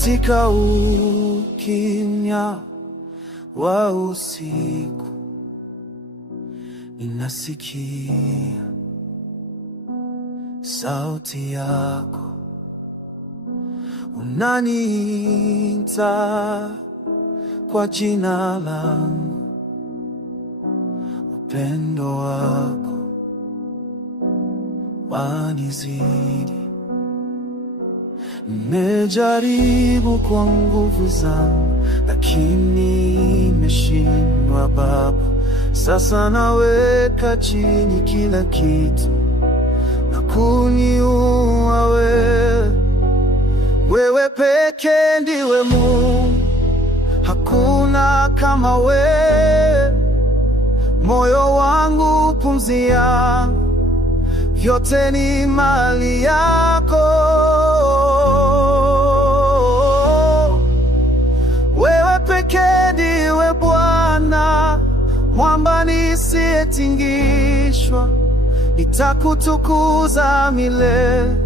Katika ukimya wa usiku ninasikia sauti yako, unaniita kwa jina langu. Upendo wako wanizidi. Nimejaribu kwa nguvu zangu, lakini nimeshindwa Baba. Sasa naweka chini kila kitu na kuniua wewe. Wewe pekee ndiwe Mungu, hakuna kama wewe. Moyo wangu, pumzi yangu, yote ni mali yako. Wewe pekee ndiwe Bwana, mwamba nisiyetingishwa. Nitakutukuza milele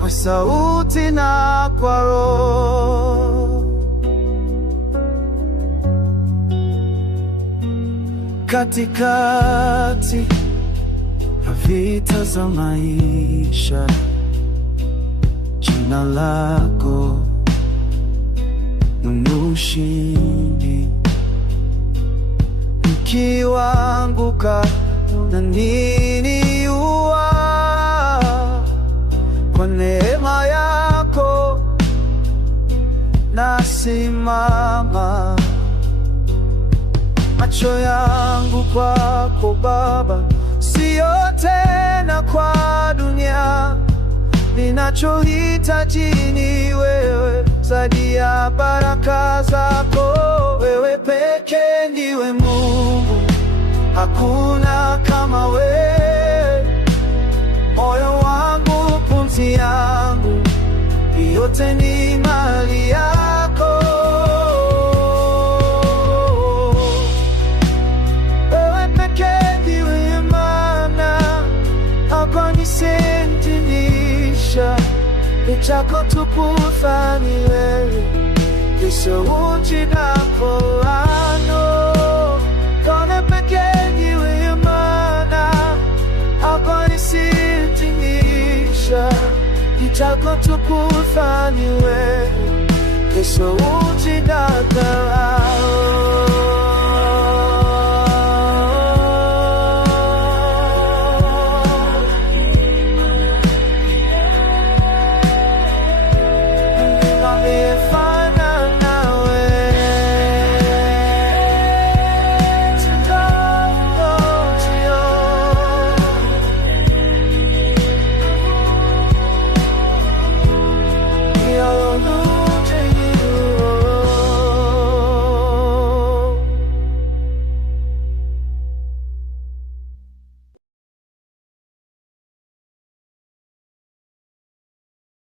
kwa sauti na kwa roho. Katikati ya vita za maisha, jina lako ni ushindi. Nikianguka na niniua, kwa neema yako nasimama. Macho yangu kwako Baba, sio tena kwa dunia. Ninachohitaji ni wewe, zaidi ya baraka zako. Wewe pekee ndiwe Mungu, hakuna kama wewe. Moyo wangu, pumzi yangu, yote ni mali yako. Wewe pekee ndiwe Maana, hapa nisentinisha. Nitakutukuza milele, sauti na koano. Wewe pekee ndiwe Maana, hapa nisentinisha. Nitakutukuza milele, sauti